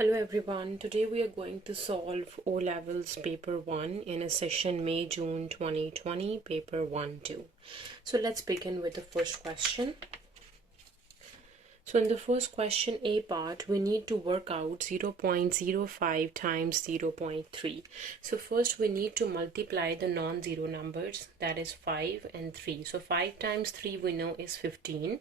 Hello everyone, today we are going to solve O Levels paper 1 in a session May-June 2020, paper 1-2. So let's begin with the first question. So in the first question A part, we need to work out 0.05 times 0.3. So first we need to multiply the non-zero numbers, that is 5 and 3. So 5 times 3 we know is 15.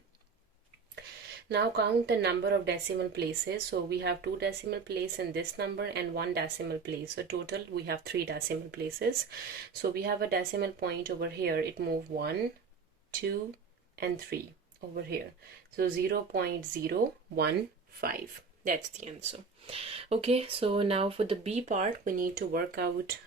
Now count the number of decimal places. So we have 2 decimal places in this number and 1 decimal place. So total we have 3 decimal places. So we have a decimal point over here. It moved 1, 2 and 3 over here. So 0.015. That's the answer. Okay, so now for the B part, we need to work out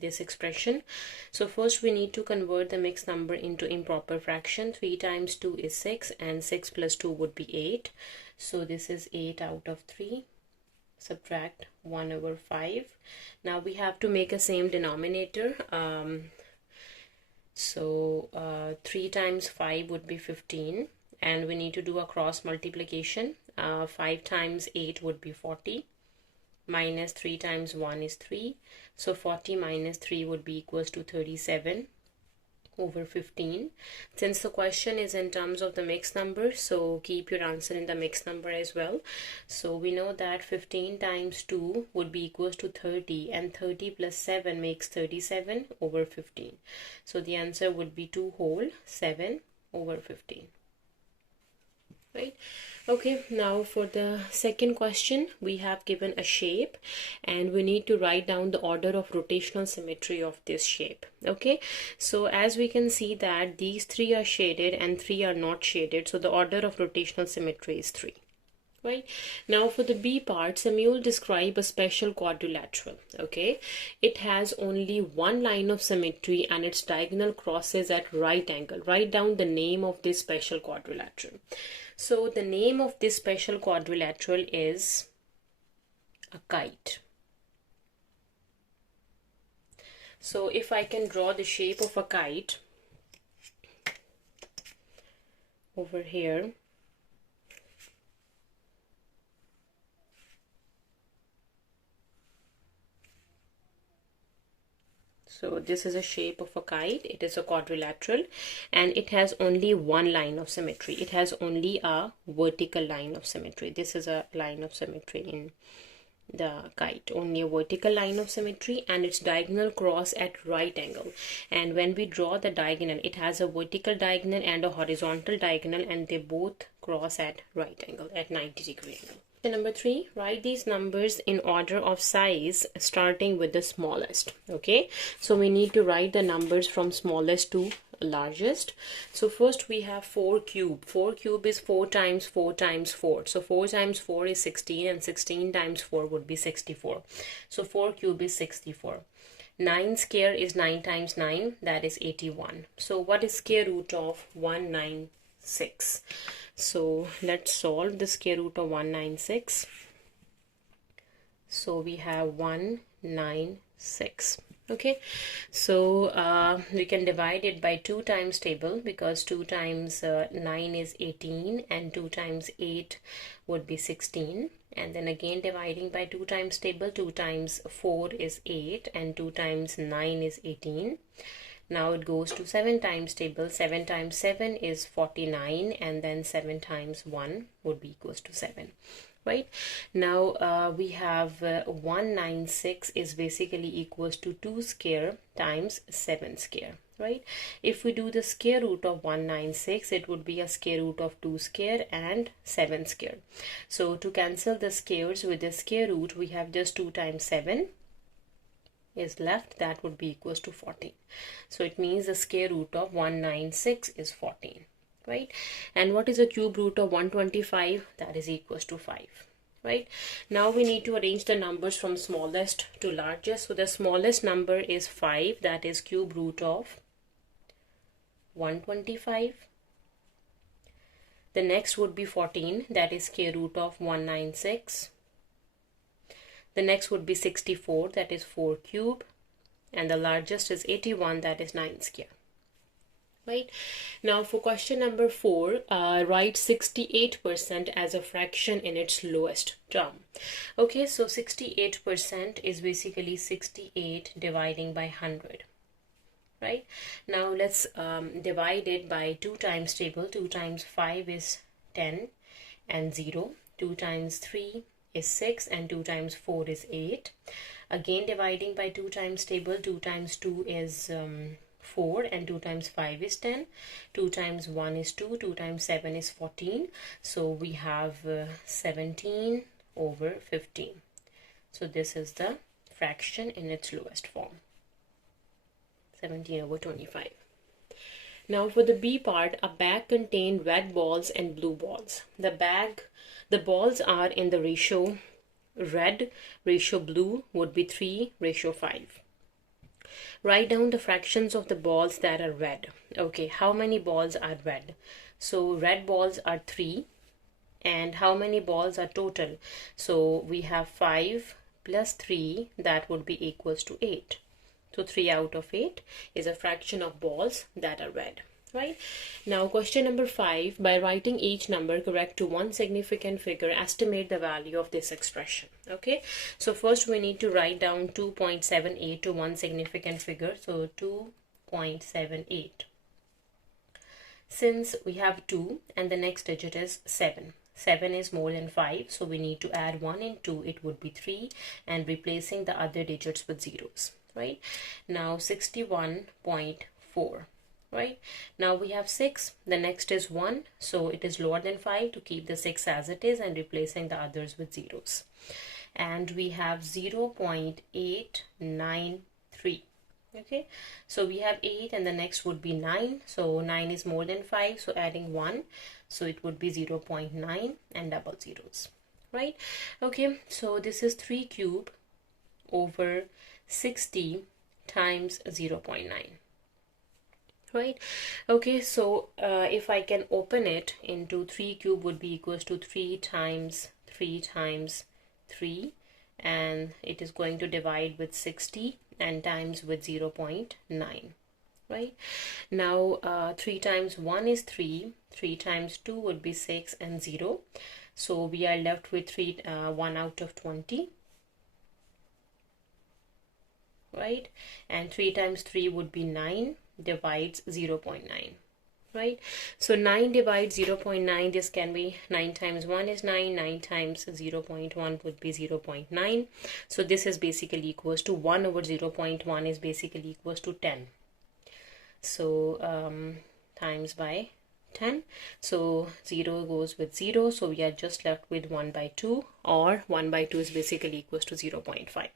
this expression. So first we need to convert the mixed number into improper fraction. 3 times 2 is 6 and 6 plus 2 would be 8. So this is 8 out of 3. Subtract 1 over 5. Now we have to make a same denominator. 3 times 5 would be 15. And we need to do a cross multiplication. 5 times 8 would be 40. Minus 3 times 1 is 3. So 40 minus 3 would be equals to 37 over 15. Since the question is in terms of the mixed number, so keep your answer in the mixed number as well. So we know that 15 times 2 would be equals to 30, and 30 plus 7 makes 37 over 15. So the answer would be 2 whole 7 over 15. Right. Okay, now for the second question, we have given a shape and we need to write down the order of rotational symmetry of this shape. Okay, so as we can see that these 3 are shaded and 3 are not shaded, so the order of rotational symmetry is 3. Right. Now for the B part, Samuel describe a special quadrilateral. Okay, it has only one line of symmetry and its diagonal crosses at right angle. Write down the name of this special quadrilateral. So the name of this special quadrilateral is a kite. So if I can draw the shape of a kite over here, so this is a shape of a kite. It is a quadrilateral and it has only one line of symmetry. It has only a vertical line of symmetry. This is a line of symmetry in the kite, only a vertical line of symmetry, and its diagonal cross at right angle. And when we draw the diagonal, it has a vertical diagonal and a horizontal diagonal, and they both cross at right angle, at 90-degree angle. Number 3, write these numbers in order of size starting with the smallest. Okay, so we need to write the numbers from smallest to largest. So first we have 4 cube. 4 cube is 4 times 4 times 4. So 4 times 4 is 16 and 16 times 4 would be 64. So 4 cube is 64. 9 square is 9 times 9, that is 81. So what is square root of 196? So let's solve the square root of 196. So we have 196. Okay, so we can divide it by 2 times table, because 2 times 9 is 18 and 2 times 8 would be 16. And then again dividing by 2 times table, 2 times 4 is 8 and 2 times 9 is 18. Now it goes to 7 times table. 7 times 7 is 49 and then 7 times 1 would be equals to 7. Right. Now we have 196 is basically equals to 2 square times 7 square. Right. If we do the square root of 196, it would be a square root of 2 square and 7 square. So to cancel the squares with the square root, we have just 2 times 7 is left, that would be equals to 14. So it means the square root of 196 is 14. Right. And what is the cube root of 125? That is equals to 5. Right. Now we need to arrange the numbers from smallest to largest. So the smallest number is 5, that is cube root of 125. The next would be 14, that is square root of 196. The next would be 64, that is 4 cube. And the largest is 81, that is 9 square. right? Now for question number 4, write 68% as a fraction in its lowest term. Okay, so 68% is basically 68 dividing by 100, right? Now let's divide it by 2 times table. 2 times 5 is 10 and 0. 2 times 3 is 6 and 2 times 4 is 8. Again dividing by 2 times table. 2 times 2 is 4 and 2 times 5 is 10. 2 times 1 is 2. 2 times 7 is 14. So we have 17 over 15. So this is the fraction in its lowest form, 17 over 25. Now for the B part, a bag contained red balls and blue balls. The balls are in the ratio red, ratio blue would be 3:5. Write down the fractions of the balls that are red. Okay, how many balls are red? So red balls are 3. And how many balls are total? So we have 5 plus 3, that would be equals to 8. So 3 out of 8 is a fraction of balls that are red, right? Now question number 5, by writing each number correct to one significant figure, estimate the value of this expression. Okay, so first we need to write down 2.78 to one significant figure. So 2.78. Since we have 2 and the next digit is 7. 7 is more than 5, so we need to add 1 and 2, it would be 3, and replacing the other digits with zeros, right? Now 61.4, right? Now we have 6, the next is 1, so it is lower than 5, to keep the 6 as it is and replacing the others with zeros. And we have 0.893. Okay, so we have 8 and the next would be 9. So 9 is more than 5, so adding 1, so it would be 0.9 and double zeros, right? Okay, so this is 3 cube over 60 times 0.9, right? Okay, so if I can open it into 3 cube would be equals to 3 times 3 times 3, and it is going to divide with 60 and times with 0.9, right? Now 3 times 1 is 3, 3 times 2 would be 6 and 0, so we are left with 1 out of 20, right? And 3 times 3 would be 9, divides 0.9, right? So 9 divides 0.9, this can be 9 times 1 is 9, 9 times 0.1 would be 0.9. So this is basically equals to 1 over 0.1 is basically equals to 10. So times by 10. So 0 goes with 0. So we are just left with 1 by 2, or 1 by 2 is basically equals to 0.5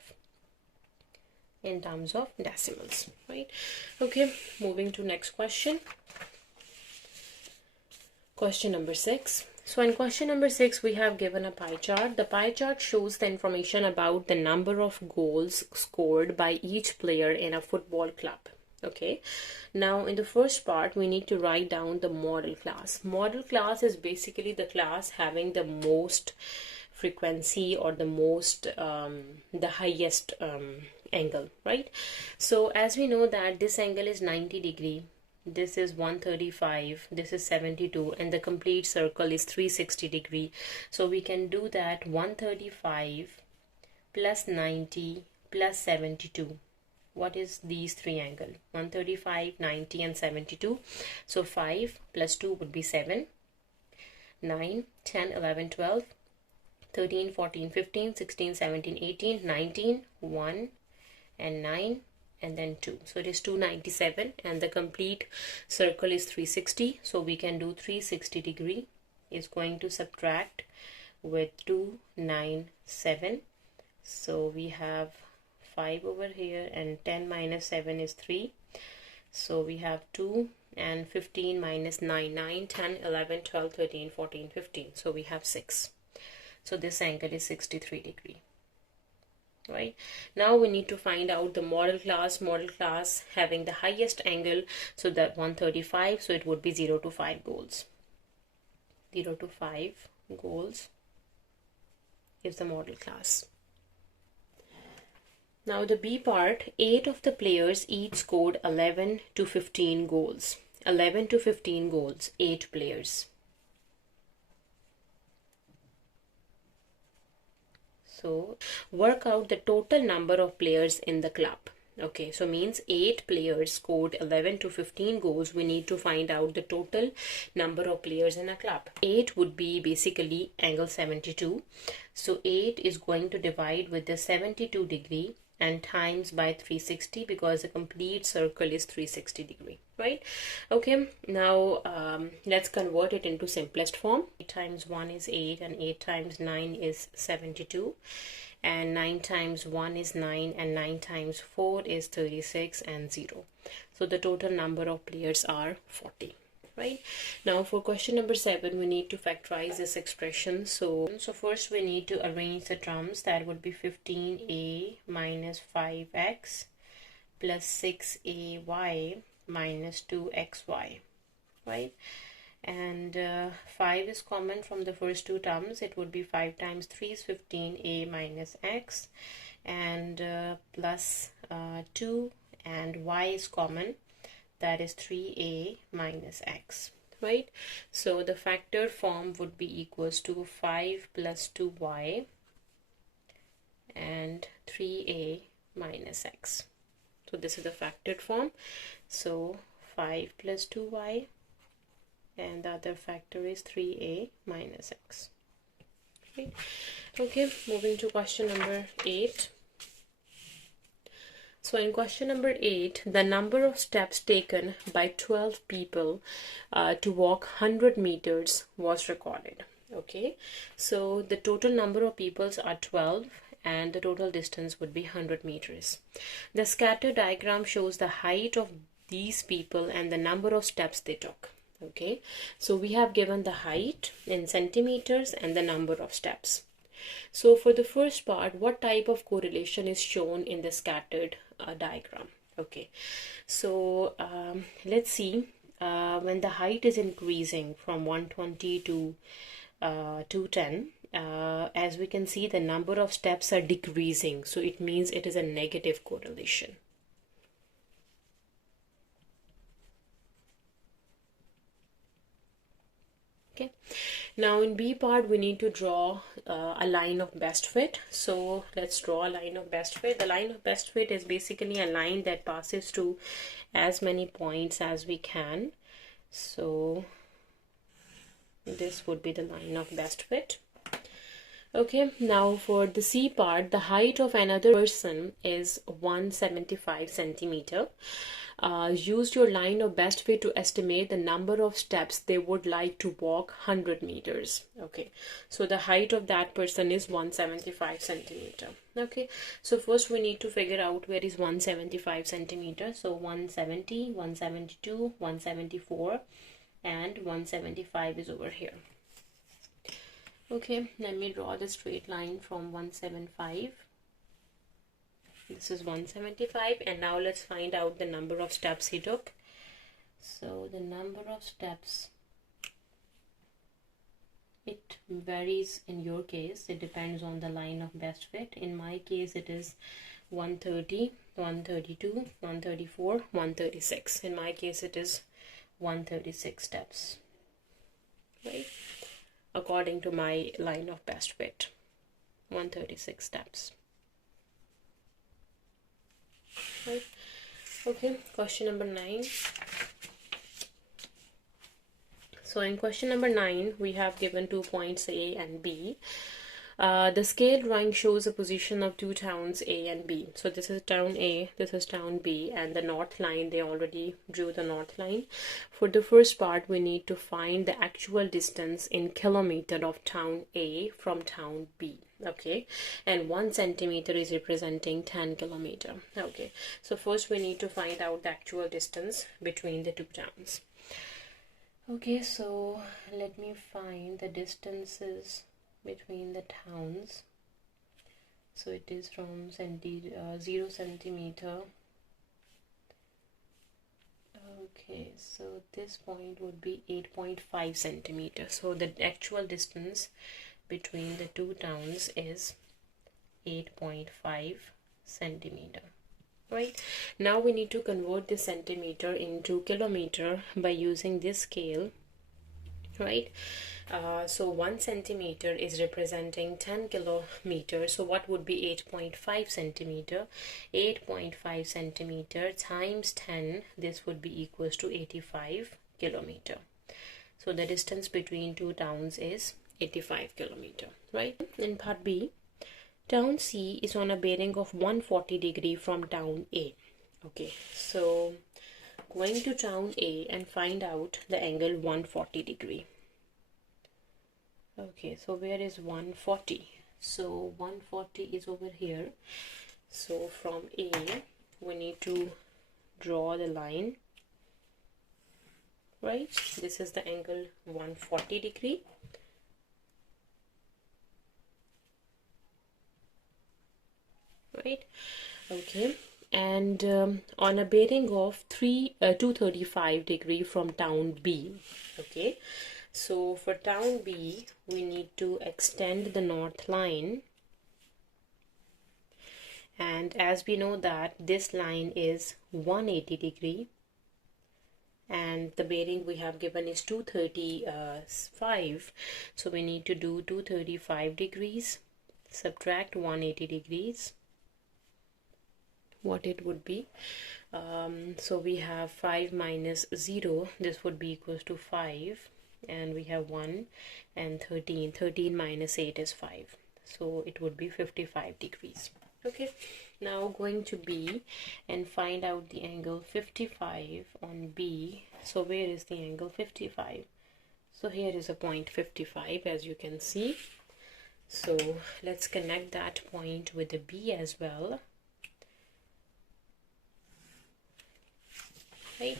in terms of decimals, right? Okay, moving to next question. Question number 6. So in question number 6, we have given a pie chart. The pie chart shows the information about the number of goals scored by each player in a football club. Okay, now in the first part, we need to write down the model class. Model class is basically the class having the most frequency or the most the highest angle, right? So as we know that this angle is 90 degree, this is 135, this is 72, and the complete circle is 360 degree. So we can do that 135 plus 90 plus 72. What is these three angle? 135, 90 and 72. So 5 plus 2 would be 7, 9, 10, 11, 12, 13, 14, 15, 16, 17, 18, 19, 1 and 9 and then 2. So it is 297 and the complete circle is 360. So we can do 360 degree is going to subtract with 297. So we have 5 over here and 10 minus 7 is 3. So we have 2 and 15 minus 9, 9, 10, 11, 12, 13, 14, 15. So we have 6. So this angle is 63 degree. Right, now we need to find out the model class having the highest angle, so that 135, so it would be 0 to 5 goals. 0 to 5 goals is the model class. Now the B part, 8 of the players each scored 11 to 15 goals. 11 to 15 goals, 8 players. So work out the total number of players in the club. Okay, so means 8 players scored 11 to 15 goals. We need to find out the total number of players in a club. 8 would be basically angle 72. So 8 is going to divide with the 72 degree and times by 360, because a complete circle is 360 degree, right? Okay, now let's convert it into simplest form. 8 times 1 is 8 and 8 times 9 is 72. And 9 times 1 is 9 and 9 times 4 is 36 and 0. So the total number of players are 40, right? Now for question number 7, we need to factorize this expression. So first we need to arrange the terms. That would be 15a minus 5x plus 6ay minus 2xy, right? And 5 is common from the first two terms. It would be 5 times 3 is 15a minus x, and plus 2, and y is common, that is 3a minus x, right? So the factored form would be equals to 5 plus 2y and 3a minus x. So this is the factored form. So 5 plus 2y, and the other factor is 3a minus x. Okay, okay, moving to question number 8. So in question number 8, the number of steps taken by 12 people to walk 100 meters was recorded. Okay, so the total number of peoples are 12 and the total distance would be 100 meters. The scatter diagram shows the height of these people and the number of steps they took. Okay, so we have given the height in centimeters and the number of steps. So for the first part, what type of correlation is shown in the scattered diagram? Okay, so let's see. When the height is increasing from 120 to 210, as we can see, the number of steps are decreasing, so it means it is a negative correlation. Okay, now in B part we need to draw a line of best fit. So let's draw a line of best fit. The line of best fit is basically a line that passes through as many points as we can. So this would be the line of best fit. Okay, now for the C part, the height of another person is 175 centimeter. Use your line of best fit to estimate the number of steps they would like to walk 100 meters. Okay, so the height of that person is 175 centimeter. Okay, so first we need to figure out where is 175 centimeter. So 170, 172, 174 and 175 is over here. Okay, let me draw the straight line from 175. This is 175, and now let's find out the number of steps he took. So the number of steps, it varies in your case. It depends on the line of best fit. In my case, it is 130, 132, 134, 136. In my case, it is 136 steps, right? According to my line of best fit, 136 steps. Right. Okay, question number 9. So in question number 9, we have given 2 points A and B. The scale drawing shows the position of two towns A and B. So this is town A, this is town B, and the north line, they already drew the north line. For the first part, we need to find the actual distance in kilometer of town A from town B. Okay, and 1 centimeter is representing 10 kilometer. Okay, so first we need to find out the actual distance between the two towns. Okay, so let me find the distances between the towns. So it is from 0 centimeter. Okay, so this point would be 8.5 centimeters. So the actual distance between the two towns is 8.5 centimeter. right? Now we need to convert the centimeter into kilometer by using this scale, right? So 1 centimeter is representing 10 kilometers. So what would be 8.5 centimeter? 8.5 centimeter times 10, this would be equals to 85 kilometer. So the distance between two towns is 85 kilometer, right? In part B, town C is on a bearing of 140 degree from town A. Okay, so going to town A and find out the angle 140 degree. Okay, so where is 140? So 140 is over here. So from A, we need to draw the line, right? This is the angle 140 degree. Right? Okay. And on a bearing of 235 degree from town B. Okay. So for town B, we need to extend the north line, and as we know that this line is 180 degree and the bearing we have given is 235, so we need to do 235 degrees, subtract 180 degrees, what it would be. So we have 5 minus 0, this would be equals to 5, and we have 1 and 13. 13 minus 8 is 5, so it would be 55 degrees. Okay, now going to B and find out the angle 55 on B. So where is the angle 55? So here is a point 55, as you can see. So let's connect that point with the B as well. Right.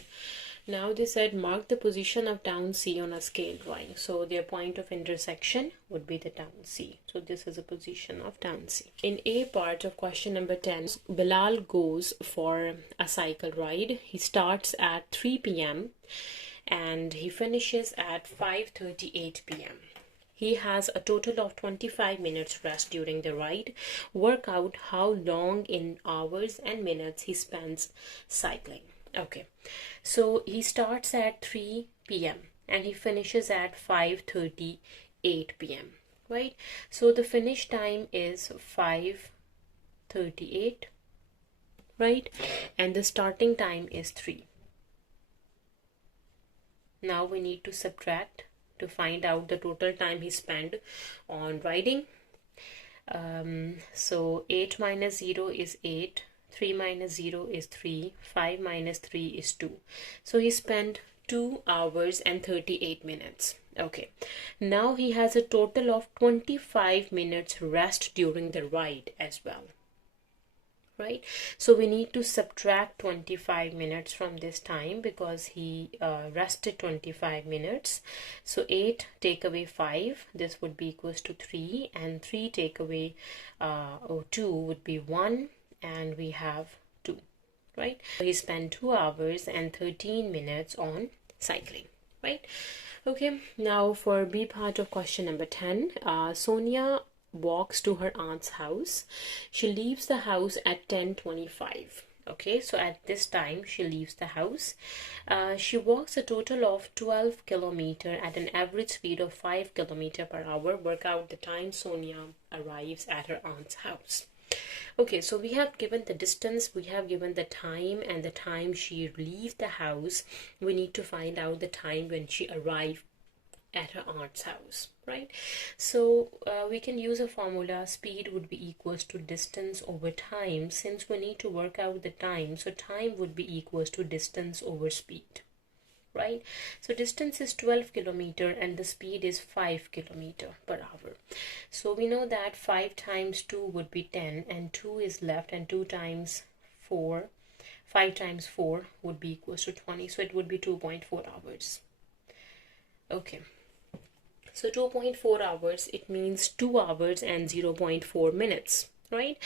Now they said mark the position of town C on a scale drawing. So their point of intersection would be the town C. So this is a position of town C. In A part of question number 10, Bilal goes for a cycle ride. He starts at 3 p.m. and he finishes at 5:38 p.m. He has a total of 25 minutes rest during the ride. Work out how long in hours and minutes he spends cycling. Okay, so he starts at 3 p.m. and he finishes at 5:38 p.m. right? So the finish time is 5:38, right? And the starting time is 3. Now we need to subtract to find out the total time he spent on riding. So 8 minus 0 is 8. 3 minus 0 is 3, 5 minus 3 is 2. So he spent 2 hours and 38 minutes. Okay, now he has a total of 25 minutes rest during the ride as well. Right, so we need to subtract 25 minutes from this time because he rested 25 minutes. So 8 take away 5, this would be equals to 3, and 3 take away 2 would be 1, and we have 2, right? So he spent 2 hours and 13 minutes on cycling, right? Okay, now for B part of question number 10, Sonia walks to her aunt's house. She leaves the house at 10:25. Okay, so at this time she leaves the house. She walks a total of 12 kilometers at an average speed of 5 kilometers per hour. Work out the time Sonia arrives at her aunt's house. Okay, so we have given the distance, we have given the time, and the time she leaves the house. We need to find out the time when she arrived at her aunt's house, right? So we can use a formula. Speed would be equals to distance over time. Since we need to work out the time, so time would be equals to distance over speed, right? So distance is 12 kilometers and the speed is 5 kilometers per hour. So we know that 5 times 2 would be 10, and 2 is left, and 2 times 4, 5 times 4 would be equals to 20. So it would be 2.4 hours. Okay. So 2.4 hours, it means 2 hours and 0.4 minutes, right?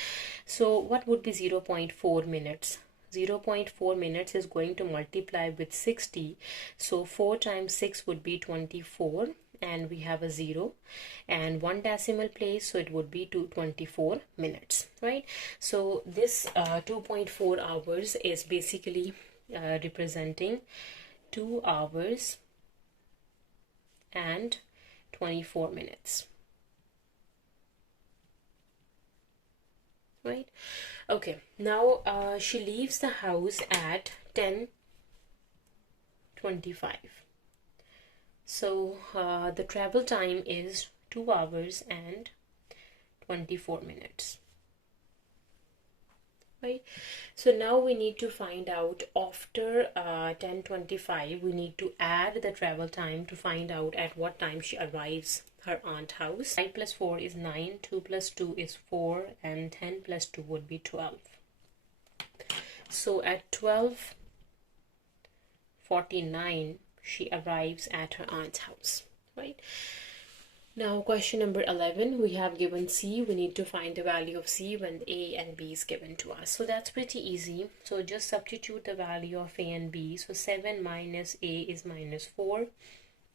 So what would be 0.4 minutes? 0.4 minutes is going to multiply with 60. So 4 times 6 would be 24, and we have a 0 and 1 decimal place, so it would be 224 minutes, right? So this 2.4 hours is basically representing 2 hours and 24 minutes, right? Okay, now she leaves the house at 10:25. So the travel time is 2 hours and 24 minutes, right? So now we need to find out after 10:25, we need to add the travel time to find out at what time she arrives her aunt's house. 5 plus 4 is 9, 2 plus 2 is 4, and 10 plus 2 would be 12. So at 12:49, she arrives at her aunt's house, right? Now question number 11, we have given C. We need to find the value of C when A and B is given to us. So that's pretty easy. So just substitute the value of A and B. So 7 minus A is minus 4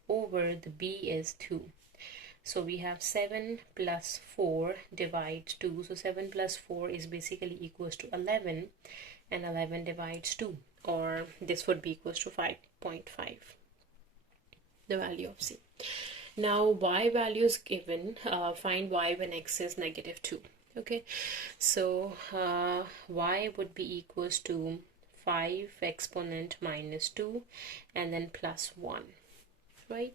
over the B is 2. So we have 7 plus 4 divides 2. So 7 plus 4 is basically equals to 11, and 11 divides 2, or this would be equals to 5.5, the value of C. Now y value is given, find y when x is negative 2. Okay, so y would be equals to 5 exponent minus 2 and then plus 1, right?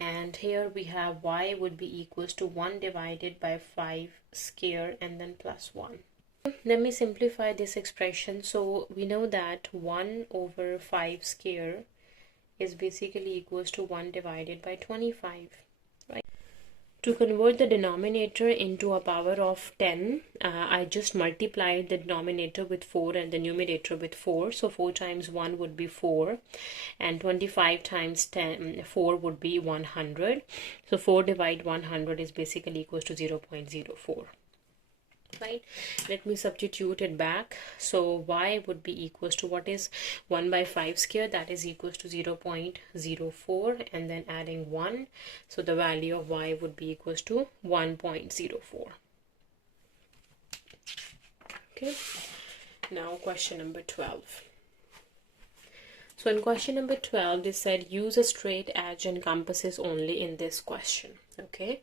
And here we have y would be equals to 1 divided by 5 square and then plus 1. Let me simplify this expression. So we know that 1 over 5 square is basically equals to 1 divided by 25, right? To convert the denominator into a power of 10, I just multiplied the denominator with 4 and the numerator with 4. So 4 times 1 would be 4, and 25 times 4 would be 100. So 4 divided 100 is basically equals to 0.04. Right, let me substitute it back. So y would be equals to, what is 1 by 5 square, that is equals to 0.04, and then adding 1, so the value of y would be equals to 1.04. okay, now question number 12. So in question number 12, they said use a straight edge and compasses only in this question. Okay,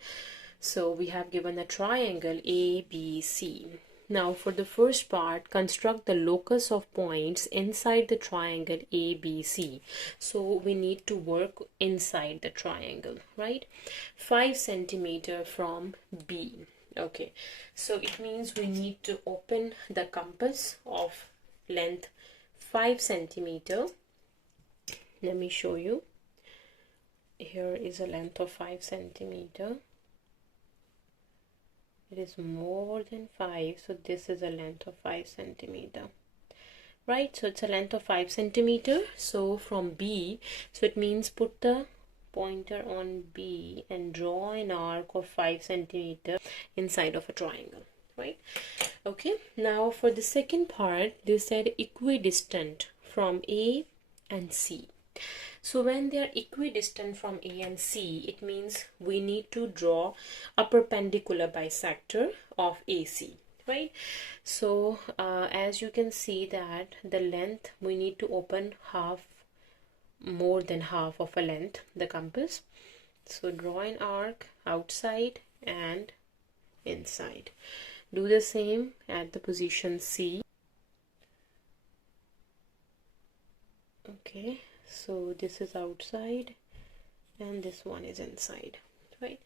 so we have given a triangle ABC. Now for the first part, construct the locus of points inside the triangle ABC. So we need to work inside the triangle, right? 5 centimeter from B. Okay, so it means we need to open the compass of length 5 centimeter. Let me show you. Here is a length of 5 centimeter. It is more than 5, so this is a length of 5 centimeter, right? So it's a length of 5 centimeter. So from B, so it means put the pointer on B and draw an arc of 5 centimeter inside of a triangle, right? Okay, now for the second part, they said equidistant from A and C. So when they are equidistant from A and C, it means we need to draw a perpendicular bisector of AC, right? So as you can see that the length, we need to open more than half of a length, the compass. So draw an arc outside and inside. Do the same at the position C. Okay, so this is outside and this one is inside, right?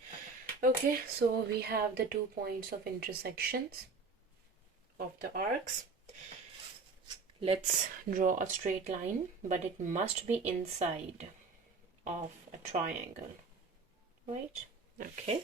Okay, so we have the 2 points of intersections of the arcs. Let's draw a straight line, but it must be inside of a triangle, right? Okay,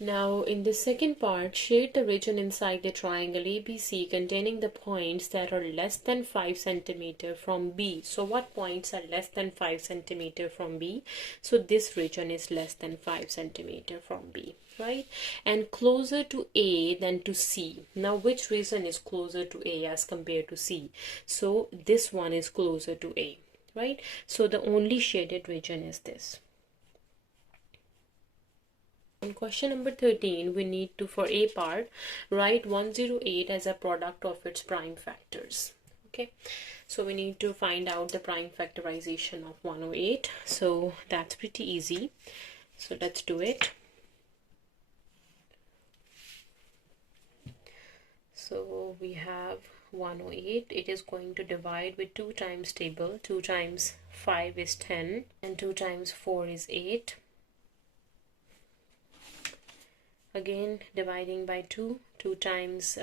now in the second part, shade the region inside the triangle ABC containing the points that are less than 5 centimeter from B. So what points are less than 5 centimeter from B? So this region is less than 5 centimeter from B, right? And closer to A than to C. Now which region is closer to A as compared to C? So this one is closer to A, right? So the only shaded region is this. On question number 13, we need to, for A part, write 108 as a product of its prime factors. Okay, so we need to find out the prime factorization of 108. So that's pretty easy. So let's do it. So we have 108. It is going to divide with 2 times table. 2 times 5 is 10 and 2 times 4 is 8. Again, dividing by 2. 2 times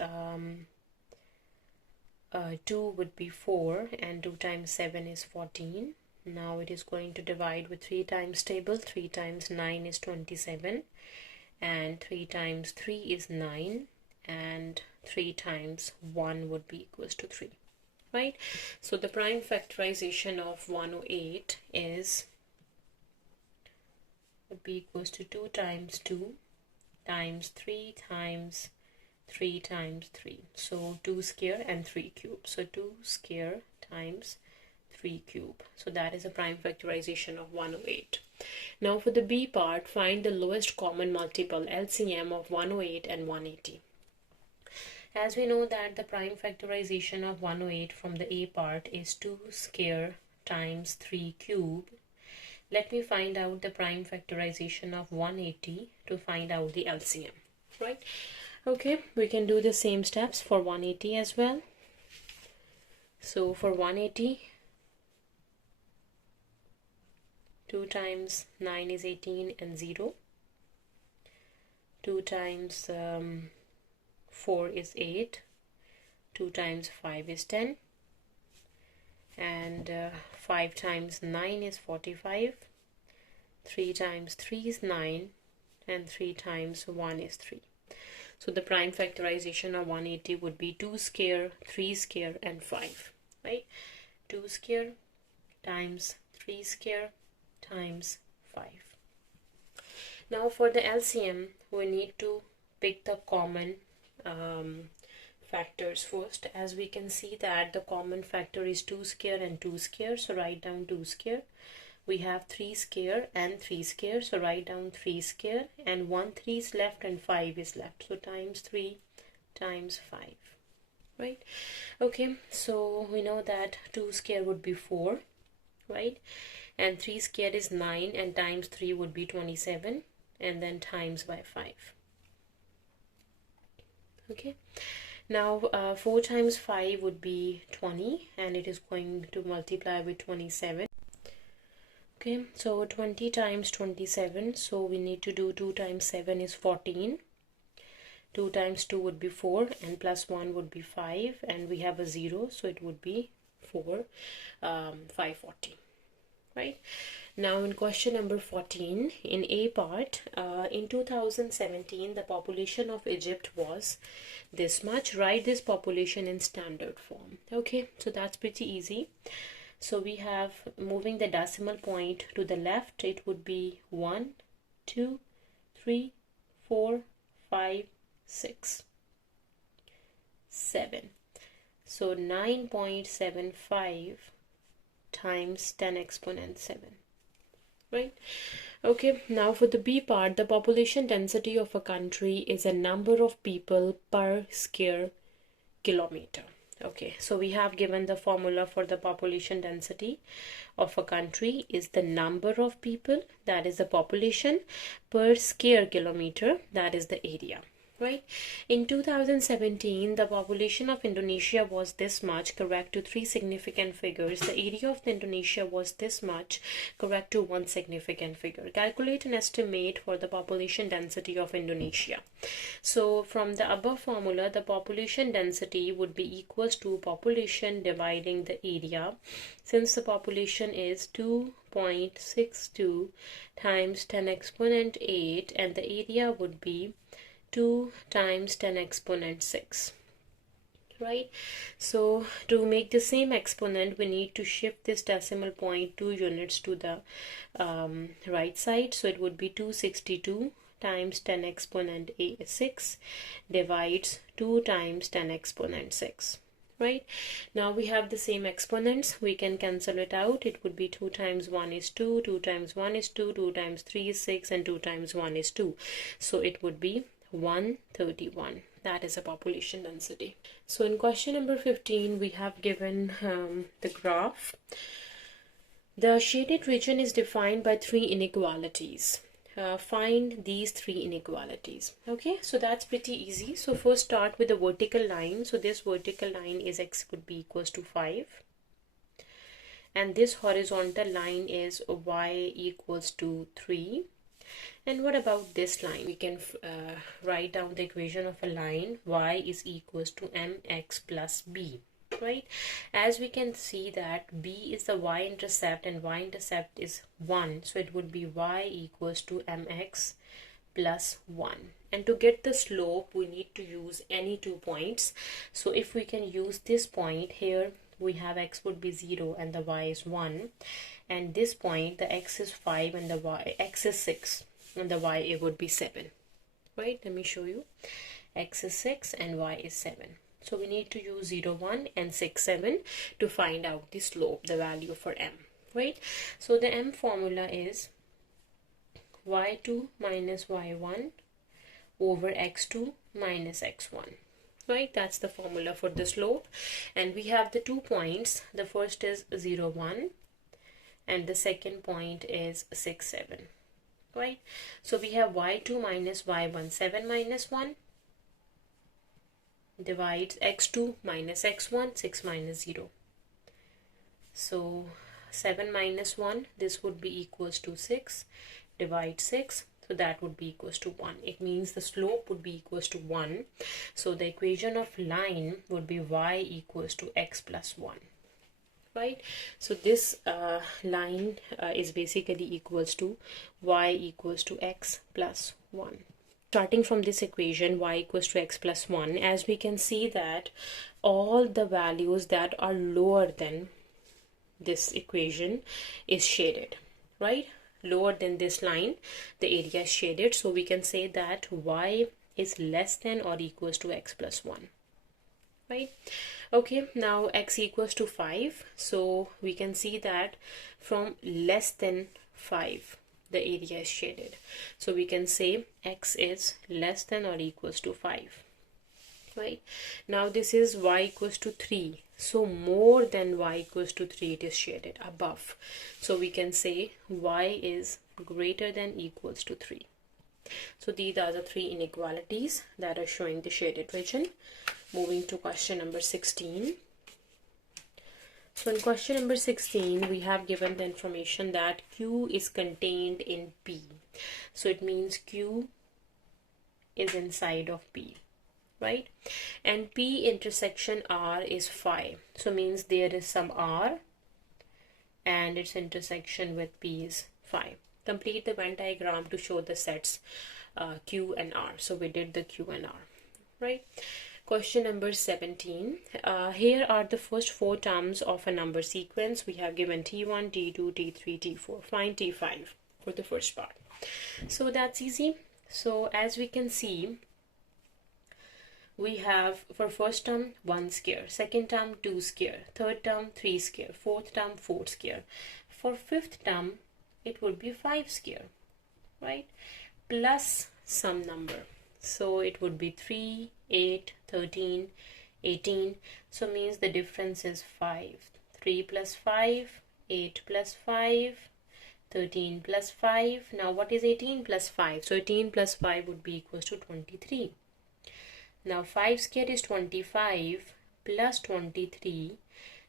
2 would be 4 and 2 times 7 is 14. Now it is going to divide with 3 times table. 3 times 9 is 27 and 3 times 3 is 9 and 3 times 1 would be equals to 3, right? So the prime factorization of 108 would be equals to 2 times 2 times 3 times 3 times 3. So 2 square and 3 cube. So 2 square times 3 cube. So that is a prime factorization of 108. Now for the B part, find the lowest common multiple LCM of 108 and 180. As we know that the prime factorization of 108 from the A part is 2 square times 3 cube. Let me find out the prime factorization of 180 to find out the LCM, right? Okay, we can do the same steps for 180 as well. So for 180, 2 times 9 is 18 and 0. 2 times 4 is 8. 2 times 5 is 10. And 5 times 9 is 45. 3 times 3 is 9. And 3 times 1 is 3. So the prime factorization of 180 would be 2 square, 3 square, and 5, right? 2 square times 3 square times 5. Now for the LCM, we need to pick the common factors first. As we can see that the common factor is 2 square and 2 square, so write down 2 square. We have 3 square and 3 square, so write down 3 square, and 1 3 is left and 5 is left, so times 3 times 5, right? Okay, so we know that 2 square would be 4, right? And 3 square is 9 and times 3 would be 27 and then times by 5. Okay, now 4 times 5 would be 20 and it is going to multiply with 27. Okay, so 20 times 27, so we need to do 2 times 7 is 14. 2 times 2 would be 4 and plus 1 would be 5 and we have a 0, so it would be 540, right? Now in question number 14, in A part, in 2017 the population of Egypt was this much. Write this population in standard form. Okay, so that's pretty easy. So we have, moving the decimal point to the left, it would be 1, 2, 3, 4, 5, 6, 7. So 9.75 times 10 exponent 7, right? Okay, now for the B part, the population density of a country is a number of people per square kilometer. Okay, so we have given the formula for the population density of a country is the number of people, that is the population, per square kilometer, that is the area, right? In 2017, the population of Indonesia was this much, correct to 3 significant figures. The area of the Indonesia was this much, correct to 1 significant figure. Calculate an estimate for the population density of Indonesia. So from the above formula, the population density would be equals to population dividing the area. Since the population is 2.62 times 10 exponent 8 and the area would be 2 times 10 exponent 6, right? So to make the same exponent, we need to shift this decimal point 2 units to the right side. So it would be 262 times 10 exponent 6 divides 2 times 10 exponent 6, right? Now we have the same exponents, we can cancel it out. It would be 2 times 1 is 2, 2 times 1 is 2, 2 times 3 is 6, and 2 times 1 is 2. So it would be 131. That is a population density. So in question number 15, we have given the graph. The shaded region is defined by 3 inequalities. Find these 3 inequalities. Okay, so that's pretty easy. So first start with the vertical line. So this vertical line is x would be equals to 5. And this horizontal line is y equals to 3. And what about this line? We can write down the equation of a line. Y is equals to mx plus b. Right, as we can see that b is the y-intercept and y-intercept is 1, so it would be y equals to mx plus 1. And to get the slope, we need to use any 2 points. So if we can use this point here, we have x would be 0 and the y is 1, and this point the x is 5 and the y x is 6 and the y it would be 7. Right, let me show you. X is 6 and y is 7. So we need to use 0, 1 and 6, 7 to find out the slope, the value for m, right? So the m formula is y2 minus y1 over x2 minus x1, right? That's the formula for the slope. And we have the 2 points. The first is 0, 1 and the second point is 6, 7, right? So we have y2 minus y1, 7 minus 1 divides x2 minus x1, 6 minus 0. So 7 minus 1, this would be equals to 6, divide 6, so that would be equals to 1. It means the slope would be equals to 1. So the equation of line would be y equals to x plus 1. Right, so this line is basically equals to y equals to x plus 1. Starting from this equation, y equals to x plus 1, as we can see that all the values that are lower than this equation is shaded, right? Lower than this line, the area is shaded. So we can say that y is less than or equals to x plus 1, right? Okay, now x equals to 5. So we can see that from less than 5, the area is shaded. So we can say x is less than or equals to 5, right? Now this is y equals to 3. So more than y equals to 3, it is shaded above. So we can say y is greater than equals to 3. So these are the 3 inequalities that are showing the shaded region. Moving to question number 16. So in question number 16, we have given the information that Q is contained in P. So it means Q is inside of P, right? And P intersection R is phi. So means there is some R and its intersection with P is phi. Complete the Venn diagram to show the sets Q and R. So we did the Q and R, right? Question number 17. Here are the first 4 terms of a number sequence. We have given T1, T2, T3, T4. Find T5 for the first part. So that's easy. So as we can see, we have for first term 1 square, second term 2 square, third term 3 square, fourth term 4 square. For fifth term, it would be 5 square, right? Plus some number. So it would be 3, 8, 13, 18. So means the difference is 5. 3 plus 5, 8 plus 5, 13 plus 5. Now what is 18 plus 5? So 18 plus 5 would be equals to 23. Now 5 square is 25 plus 23.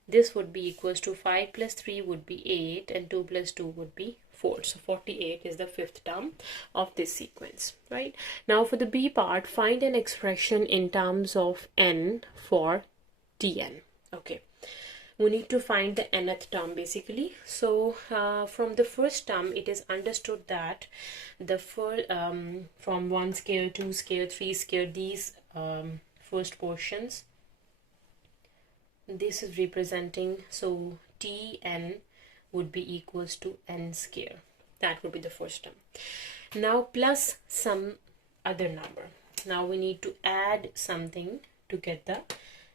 This would be equals to 5 plus 3 would be 8 and 2 plus 2 would be 4. So 48 is the fifth term of this sequence, right? Now for the B part, find an expression in terms of n for Tn. Okay, we need to find the nth term basically. So from the first term, it is understood that the from 1 square, 2 square, 3 square, these first portions, this is representing, so Tn would be equals to n square. That would be the first term. Now plus some other number. Now we need to add something to get the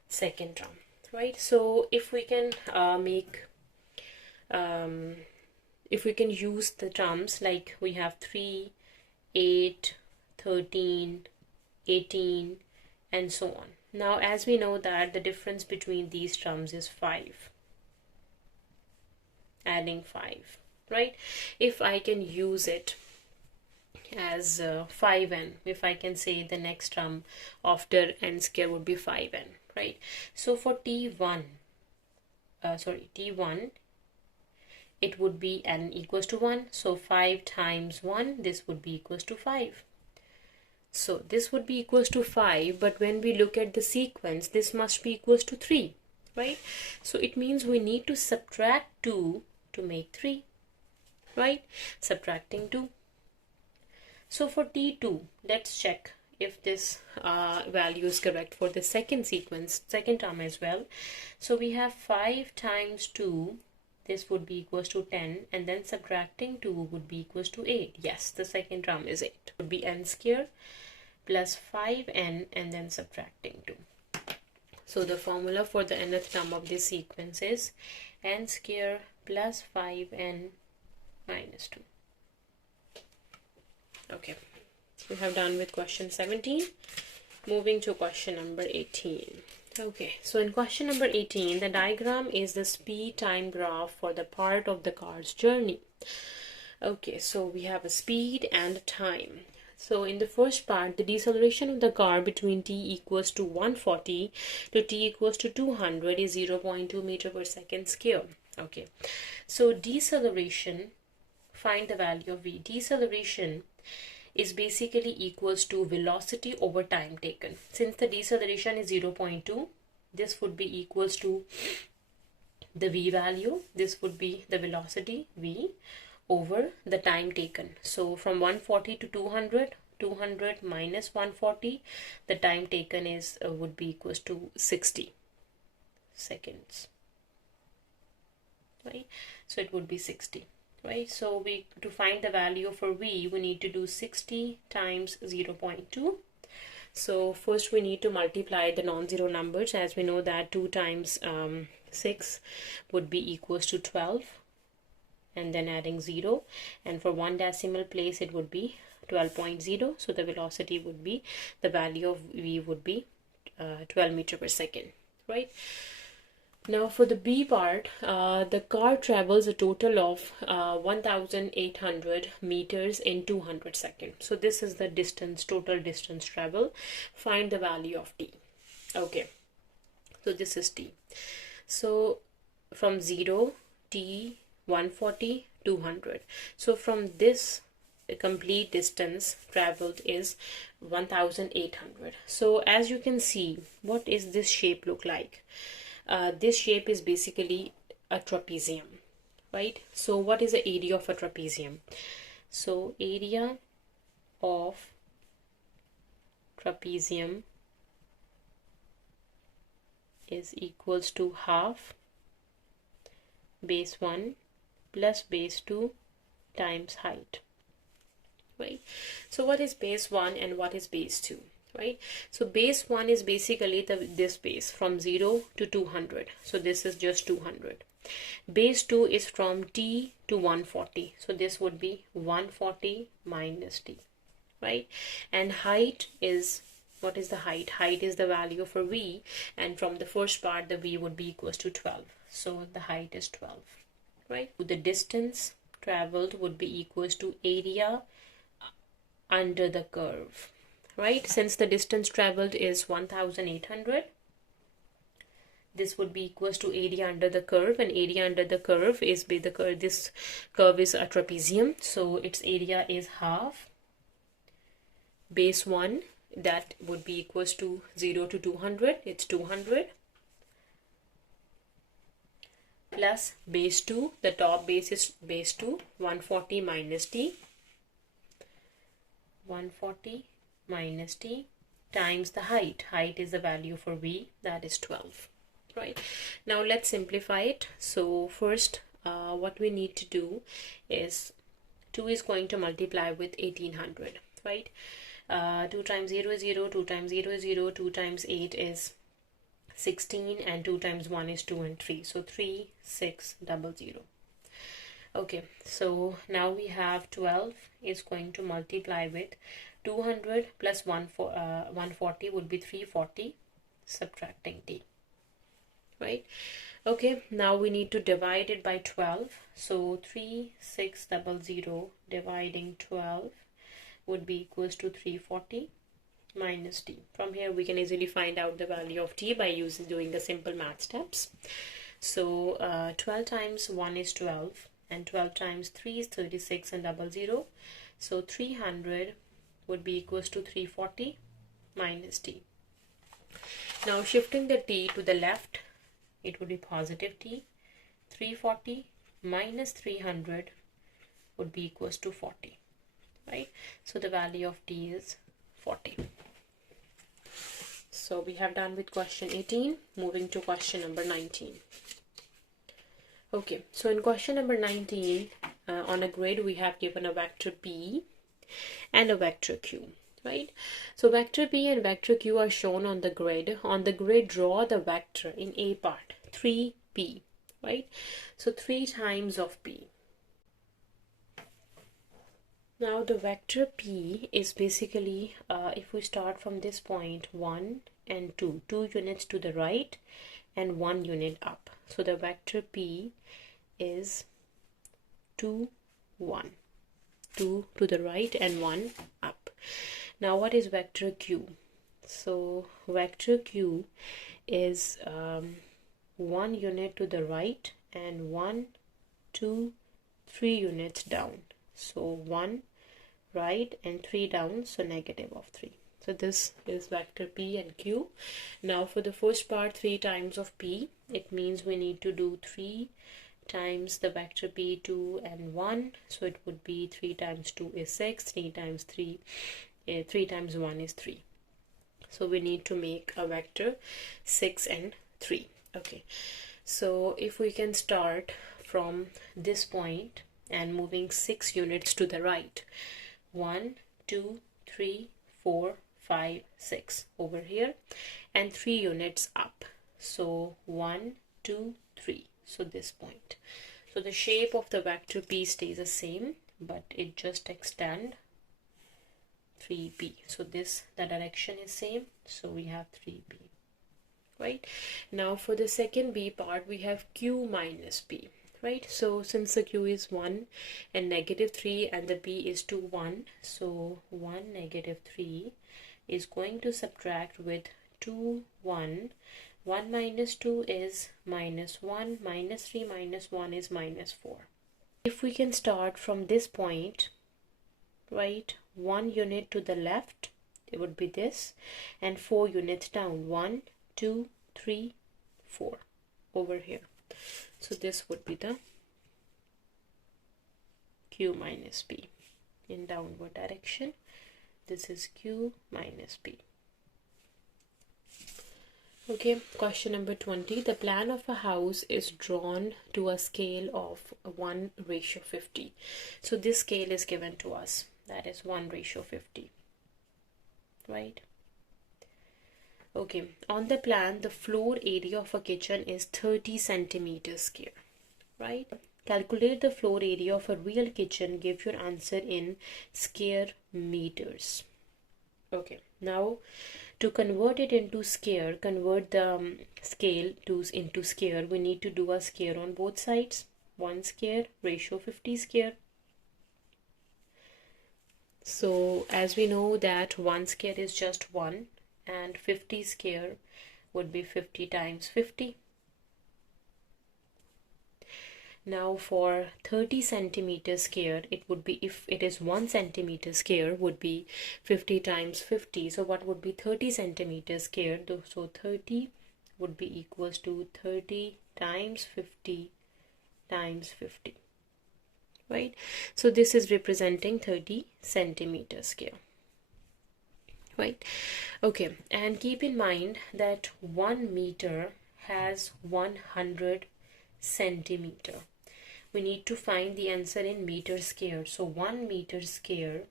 second term. right? So if we can if we can use the terms like we have 3, 8, 13, 18, and so on. Now, as we know that the difference between these terms is 5, adding 5, right? If I can use it as 5n, if I can say the next term after n square would be 5n, right? So for t1, it would be n equals to 1. So 5 times 1, this would be equals to 5. So this would be equals to 5, but when we look at the sequence, this must be equals to 3, right? So it means we need to subtract 2 to make 3, right? Subtracting 2. So for t2, let's check if this value is correct for the second sequence, second term as well. So we have 5 times 2, this would be equals to 10, and then subtracting 2 would be equals to 8. Yes, the second term is 8. It would be n square plus 5n and then subtracting 2. So the formula for the nth term of this sequence is n square plus 5n minus 2. Okay, we have done with question 17. Moving to question number 18. Okay, so in question number 18, the diagram is the speed time graph for the part of the car's journey. Okay, so we have a speed and a time. So in the first part, the deceleration of the car between t equals to 140 to t equals to 200 is 0.2 meter per second square. Okay, so deceleration, find the value of v. Deceleration is basically equals to velocity over time taken. Since the deceleration is 0.2, this would be equals to the v value. This would be the velocity v over the time taken. So from 140 to 200, 200 minus 140, the time taken is would be equals to 60 seconds, right? So it would be 60. Right, so to find the value for v, we need to do 60 times 0.2. So first we need to multiply the non-zero numbers, as we know that 2 times 6 would be equals to 12, and then adding 0, and for one decimal place it would be 12.0. so the velocity would be, the value of v would be 12 meter per second, right? Now for the B part, the car travels a total of 1,800 meters in 200 seconds. So this is the distance, total distance travel. Find the value of t. Okay, so this is t. So from 0, t, 140, 200. So from this, the complete distance traveled is 1,800. So as you can see, what is this shape look like? This shape is basically a trapezium, right? So what is the area of a trapezium? So area of trapezium is equals to half base 1 plus base 2 times height, right? So what is base 1 and what is base 2? Right, so base 1 is basically this base from 0 to 200. So this is just 200. Base 2 is from t to 140. So this would be 140 minus t, right? And height is, what is the height? Height is the value for v, and from the first part the v would be equals to 12. So the height is 12, right? The distance traveled would be equals to area under the curve. Right, since the distance traveled is 1,800, this would be equals to area under the curve, and area under the curve is this curve is a trapezium, so its area is half base 1, that would be equals to 0 to 200, it's 200, plus base 2, the top base is base 2, 140 minus t, 140 minus t times the height. Height is the value for v, that is 12, right? Now let's simplify it. So first what we need to do is 2 is going to multiply with 1800, right? 2 times 0 is 0, 2 times 0 is 0, 2 times 8 is 16, and 2 times 1 is 2 and 3. So 3600. Okay, so now we have 12 is going to multiply with 200 plus 140 would be 340, subtracting t, right? Okay, now we need to divide it by 12. So 3600 dividing 12 would be equals to 340 minus t. From here we can easily find out the value of t by doing the simple math steps. So 12 times 1 is 12, and 12 times 3 is 36 and 00. So 300 would be equals to 340 minus t. Now shifting the t to the left, it would be positive t. 340 minus 300 would be equals to 40, right? So the value of t is 40. So we have done with question 18. Moving to question number 19. Okay, so in question number 19, on a grid we have given a vector p and a vector q, right? So vector p and vector q are shown on the grid. On the grid, draw the vector in a part, 3p, right? So 3 times of p. Now the vector p is basically, if we start from this point, 1 and 2 units to the right and 1 unit up. So the vector p is 2, 1. 2 to the right and 1 up. Now what is vector q? So vector q is 1 unit to the right and 1, 2, 3 units down. So 1 right and 3 down, so negative of 3. So this is vector p and q. Now for the first part, 3 times of p, it means we need to do 3 times the vector p, 2 and 1. So it would be 3 times 2 is 6, 3 times 3, 3 times 1 is 3. So we need to make a vector 6 and 3. Okay, so if we can start from this point and moving 6 units to the right, 1, 2, 3, 4, 5, 6 over here, and 3 units up. So 1, 2, 3. So this point. So the shape of the vector p stays the same, but it just extend 3p. So the direction is same. So we have 3p. Right. Now for the second b part, we have q minus p. Right. So since the q is 1 and negative 3 and the p is 2, 1. So 1, negative 3 is going to subtract with 2, 1. 1 minus 2 is minus 1, minus 3 minus 1 is minus 4. If we can start from this point, right, 1 unit to the left, it would be this, and 4 units down, 1, 2, 3, 4 over here. So this would be the q minus p in downward direction. This is q minus p. Okay, question number 20. The plan of a house is drawn to a scale of 1:50. So this scale is given to us. That is 1:50. Right? Okay, on the plan, the floor area of a kitchen is 30 centimeters square. Right? Calculate the floor area of a real kitchen. Give your answer in square meters. Okay, now to convert it into square, convert the scale into square, we need to do a square on both sides. 1 square, ratio 50 square. So as we know that 1 square is just 1 and 50 square would be 50 times 50. Now for 30 centimeters square, it would be, if it is 1 centimeter square, would be 50 times 50. So what would be 30 centimeters square? So 30 would be equals to 30 times 50 times 50. Right? So this is representing 30 centimeters square. Right? Okay, and keep in mind that 1 meter has 100 centimeter. We need to find the answer in meter square. So 1 meter square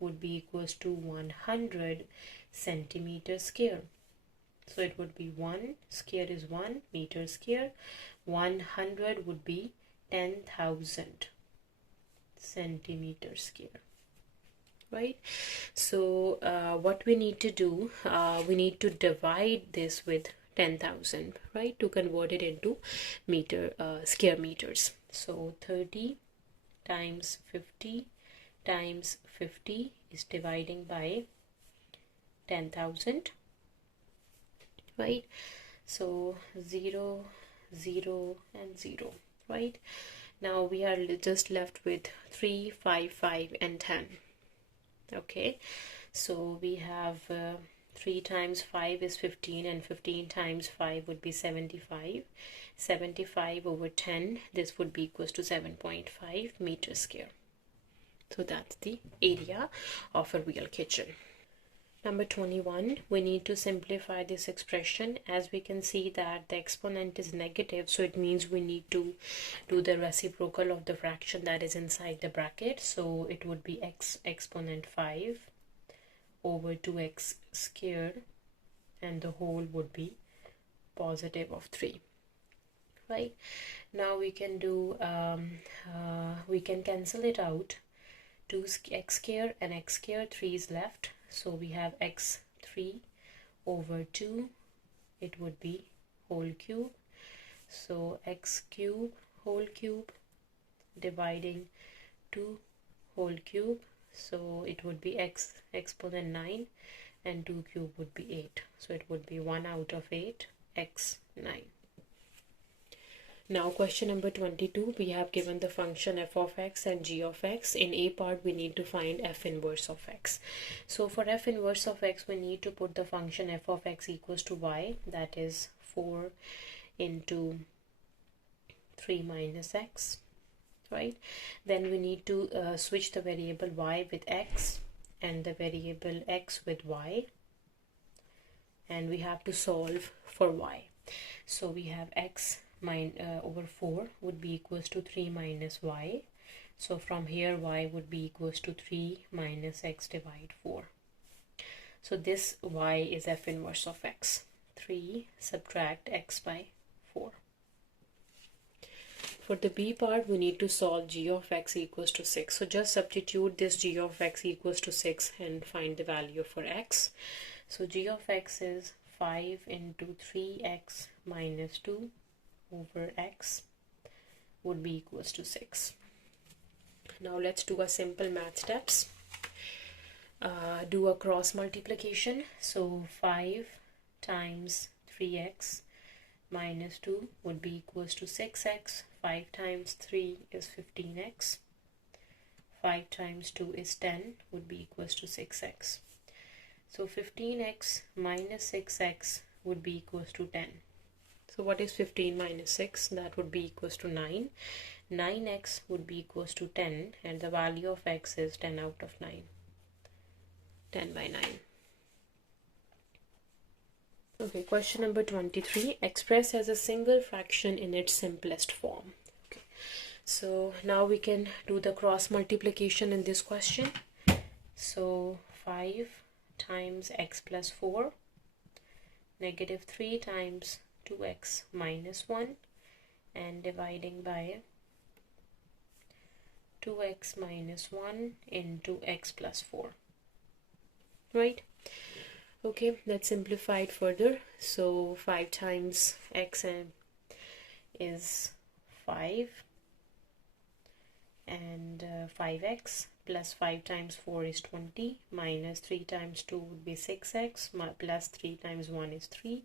would be equals to 100 centimeter square. So it would be 1 square is 1 meter square. 100 would be 10,000 centimeter square, right? So what we need to do, we need to divide this with 10,000, right, to convert it into square meters. So 30 times 50 times 50 is dividing by 10,000, right? So 0, 0 and 0, right? Now we are just left with 3, 5, 5 and 10. Okay, so we have 3 times 5 is 15, and 15 times 5 would be 75. 75 over 10, this would be equals to 7.5 meters square. So that's the area of a real kitchen. Number 21, we need to simplify this expression. As we can see that the exponent is negative, so it means we need to do the reciprocal of the fraction that is inside the bracket. So it would be x exponent 5 over 2x squared, and the whole would be positive of 3, right? Now we can do, we can cancel it out. 2x squared and x squared, 3 is left. So we have x3 over 2, it would be whole cube. So x cube whole cube dividing 2 whole cube. So it would be x exponent 9, and 2 cube would be 8. So it would be 1 out of 8, x 9. Now question number 22, we have given the function f of x and g of x. In a part we need to find f inverse of x. So for f inverse of x, we need to put the function f of x equals to y, that is 4 into 3 minus x, right? Then we need to switch the variable y with x and the variable x with y, and we have to solve for y. So we have x over 4 would be equals to 3 minus y. So from here y would be equals to 3 minus x divided 4. So this y is f inverse of x. 3 subtract x by 4. For the b part, we need to solve g of x equals to 6. So just substitute this g of x equals to 6 and find the value for x. So g of x is 5 into 3x minus 2 over x would be equals to 6. Now let's do a simple math steps. Do a cross multiplication. So 5 times 3x minus 2 would be equals to 6x. 5 times 3 is 15x. 5 times 2 is 10 would be equals to 6x. So 15x minus 6x would be equals to 10. So what is 15 minus 6? That would be equals to 9. 9x would be equals to 10, and the value of x is 10 out of 9. 10 by 9. Okay, question number 23. Express as a single fraction in its simplest form. Okay. So now we can do the cross multiplication in this question. So 5 times x plus 4, negative 3 times 2x minus 1, and dividing by 2x minus 1 into x plus 4, right? Okay, let's simplify it further. So 5 times x is 5, and 5x plus 5 times 4 is 20, minus 3 times 2 would be 6x, plus 3 times 1 is 3,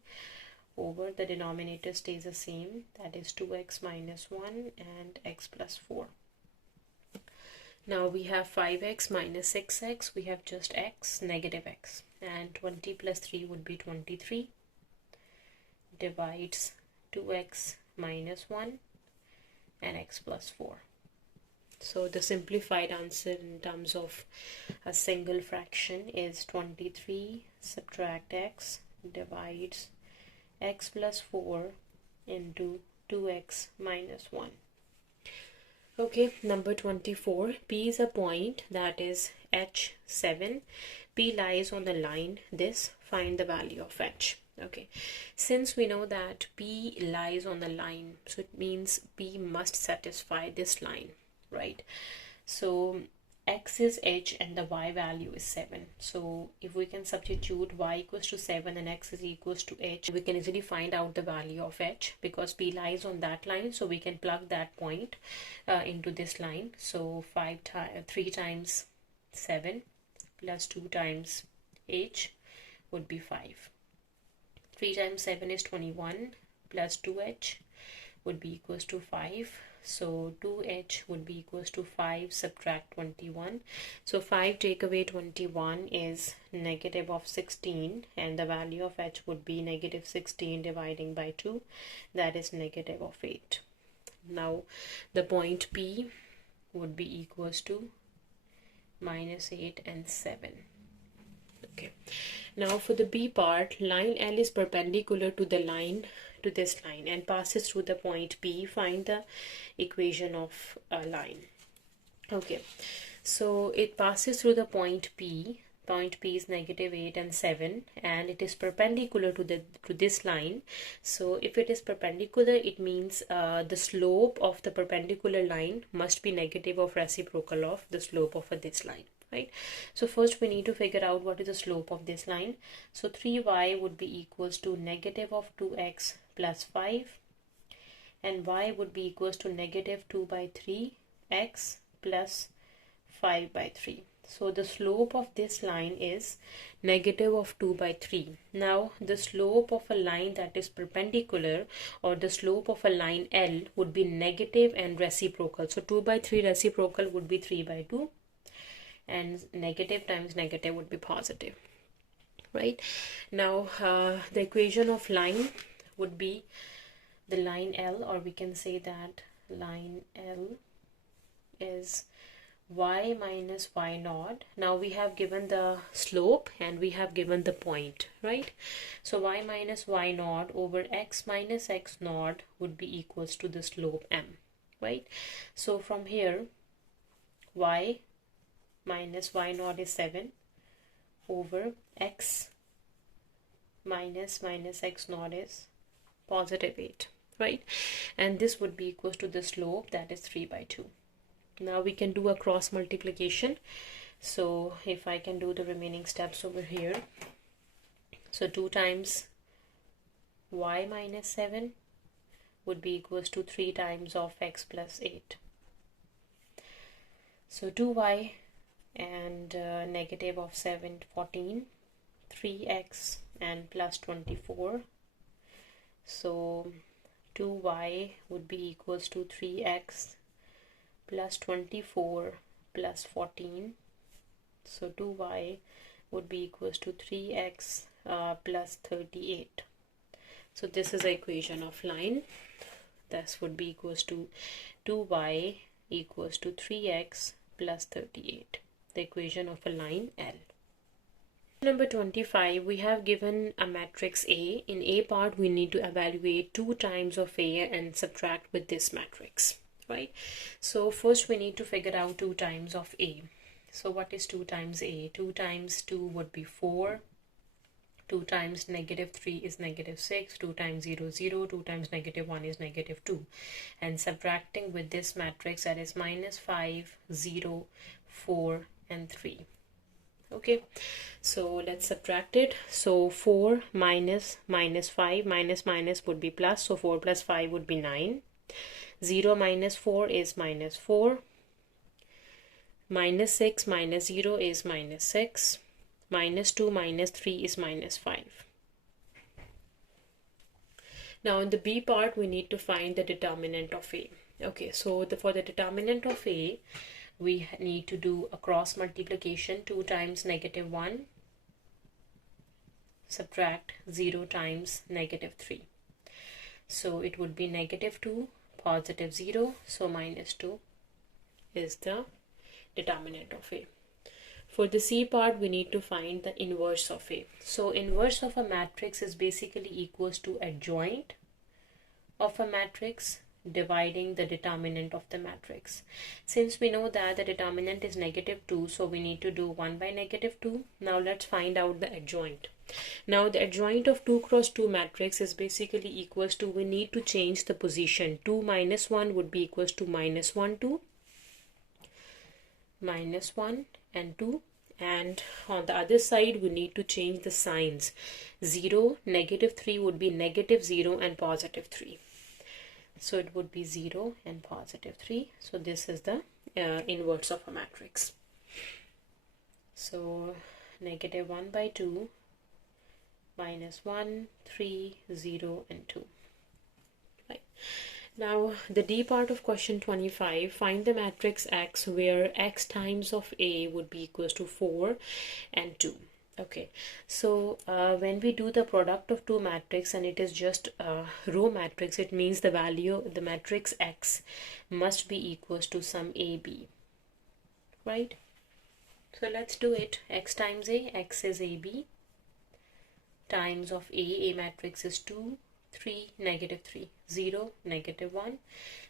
over the denominator stays the same, that is 2x minus 1 and x plus 4. Now we have 5x minus 6x, we have just x, negative x, and 20 plus 3 would be 23, divides 2x minus 1 and x plus 4. So the simplified answer in terms of a single fraction is 23 subtract x divides x plus 4 into 2x minus 1. Okay, number 24. P is a point that is H7. P lies on the line this. Find the value of H. Okay, since we know that P lies on the line, so it means P must satisfy this line, right? So X is H and the Y value is 7. So if we can substitute Y equals to 7 and X is equals to H, we can easily find out the value of H because P lies on that line. So we can plug that point into this line. So 3 times 7 plus 2 times H would be 5. 3 times 7 is 21 plus 2H would be equals to 5. So 2H would be equals to 5 subtract 21. So 5 take away 21 is negative of 16, and the value of H would be negative 16 dividing by 2, that is negative of 8. Now the point P would be equals to minus 8 and 7. Okay, now for the B part, line L is perpendicular to the line, to this line, and passes through the point P. Find the equation of a line. Okay, so it passes through the point P. Point P is negative 8 and 7, and it is perpendicular to this line. So if it is perpendicular, it means the slope of the perpendicular line must be negative of reciprocal of the slope of this line, right? So first we need to figure out what is the slope of this line. So 3y would be equals to negative of 2x plus 5, and y would be equals to negative 2 by 3x plus 5 by 3. So the slope of this line is negative of 2 by 3. Now the slope of a line that is perpendicular, or the slope of a line L, would be negative and reciprocal. So 2 by 3 reciprocal would be 3 by 2, and negative times negative would be positive, right? Now the equation of line would be the line L, or we can say that line L is y minus y naught. Now we have given the slope and we have given the point, right? So y minus y naught over x minus x naught would be equals to the slope m, right? So from here, y minus y naught is 7 over x minus x naught is positive 8, right? And this would be equals to the slope, that is 3 by 2. Now we can do a cross multiplication. So if I can do the remaining steps over here, so 2 times y minus 7 would be equals to 3 times of x plus 8. So 2y and negative of 7, 14, 3x and plus 24. So 2y would be equals to 3x plus 24 plus 14. So 2y would be equals to 3x plus 38. So this is the equation of line. This would be equals to 2y equals to 3x plus 38, the equation of a line L. Number 25, we have given a matrix A. In A part, we need to evaluate 2 times of A and subtract with this matrix, right? So first we need to figure out 2 times of A. So what is 2 times A? 2 times 2 would be 4. 2 times negative 3 is negative 6. 2 times 0, 0. 2 times negative 1 is negative 2. And subtracting with this matrix, that is minus 5, 0, 4 and 3. Okay, so let's subtract it. So 4 minus 5, minus would be plus, so 4 plus 5 would be 9. 0 minus 4 is minus 4. Minus 6 minus 0 is minus 6. Minus 2 minus 3 is minus 5. Now in the B part, we need to find the determinant of A. Okay, so for the determinant of A, we need to do a cross multiplication. 2 times negative 1 subtract 0 times negative 3. So it would be negative 2 positive 0, so minus 2 is the determinant of A. For the C part, we need to find the inverse of A. So inverse of a matrix is basically equals to adjoint of a matrix dividing the determinant of the matrix. Since we know that the determinant is negative 2, so we need to do 1 by negative 2. Now let's find out the adjoint. Now the adjoint of 2 cross 2 matrix is basically equals to, we need to change the position. 2 minus 1 would be equals to minus 1, 2, minus 1 and 2. And on the other side we need to change the signs. 0, negative 3 would be negative 0 and positive 3. So it would be 0 and positive 3. So this is the inverse of a matrix. So negative 1 by 2, minus 1, 3, 0 and 2. Right. Now the D part of question 25, find the matrix X where X times of A would be equals to 4 and 2. Okay, so when we do the product of two matrix and it is just a row matrix, it means the value, the matrix X must be equals to some AB, right? So let's do it. X times A, X is AB, times of A matrix is 2, 3, negative 3, 0, negative 1.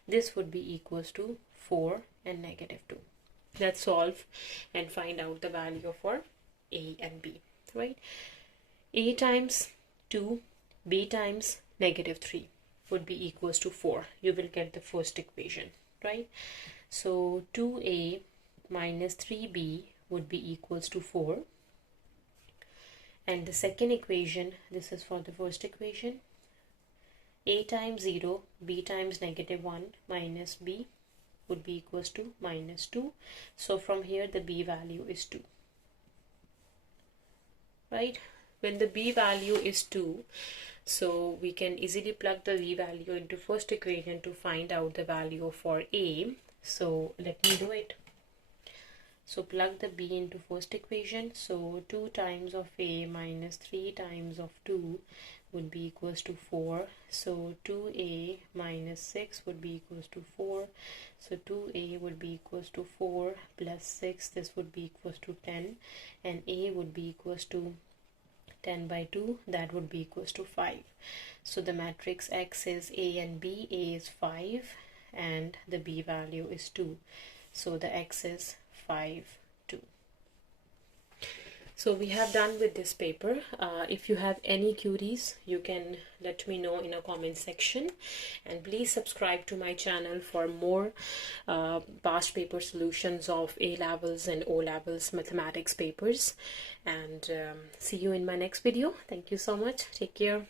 This would be equals to 4 and negative 2. Let's solve and find out the value for A and B, right? A times 2, B times negative 3 would be equals to 4. You will get the first equation, right? So 2A minus 3B would be equals to 4. And the second equation, this is for the first equation. A times 0, B times negative 1 minus B would be equals to minus 2. So from here the B value is 2. Right? When the B value is 2, so we can easily plug the B value into first equation to find out the value for A. So let me do it. So plug the B into first equation. So 2 times of A minus 3 times of 2 would be equals to 4. So 2A minus 6 would be equals to 4. So 2A would be equals to 4 plus 6. This would be equals to 10. And A would be equals to 10 by 2. That would be equals to 5. So the matrix X is A and B. A is 5 and the B value is 2. So the X is 5, 2. So we have done with this paper. If you have any queries, you can let me know in a comment section, and please subscribe to my channel for more past paper solutions of A levels and O levels mathematics papers. And see you in my next video. Thank you so much. Take care.